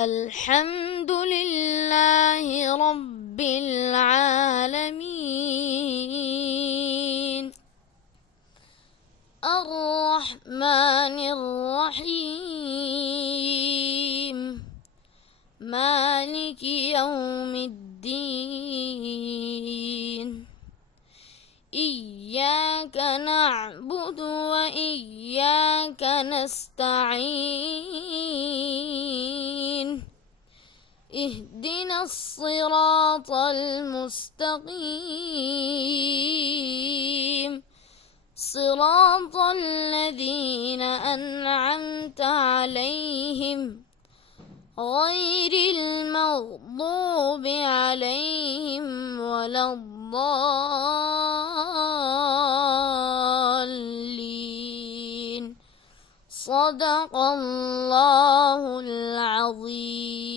الحمد لله رب العالمين الرحمن الرحيم مالك يوم الدين إياك نعبد وإياك نستعين اهدنا الصراط المستقيم صراط الذين أنعمت عليهم غير المغضوب عليهم ولا الضالين صدق الله العظيم.